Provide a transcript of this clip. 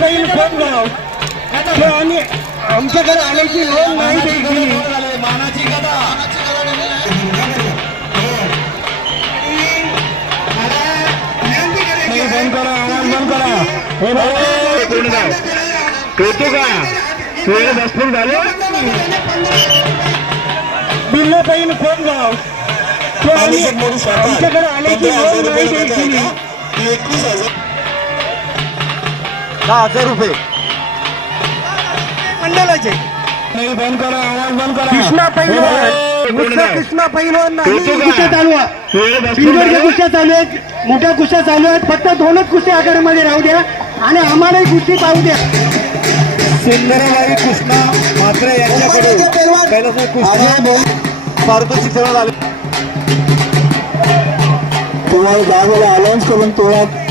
बैल कोणगाव आणि आमच्याकडे आल्याची नोंद नाही द्यायची. मानाची गदा बंद करा, आवाज बंद करा. हे बघा पूर्ण गाव कळतो का तुझे बसपून झाले बिल्ला बैल कोणगाव आणि आमच्याकडे आल्याची नोंद नाही द्यायची. 10,000 रुपये मंडळाचे बंद करा आवाज बंद करा कृष्णा पैलवान कृष्णा पैलवान कुस्त्या चालू आहे. सिल्वरच्या कुस्त्या चालू आहेत, मोठ्या कुस्त्या चालू आहेत. फक्त 2च कुस्त्या आघाडीमध्ये राहू द्या आणि आम्हालाही कुस्ती पाहू द्या. सुंदरबाई कृष्णा मात्रे यांच्याकडे कैलास कुस्ती पारदर्शी सेवा झाली. तुम्हाला जागेला अलाउन्स करून तुम्हाला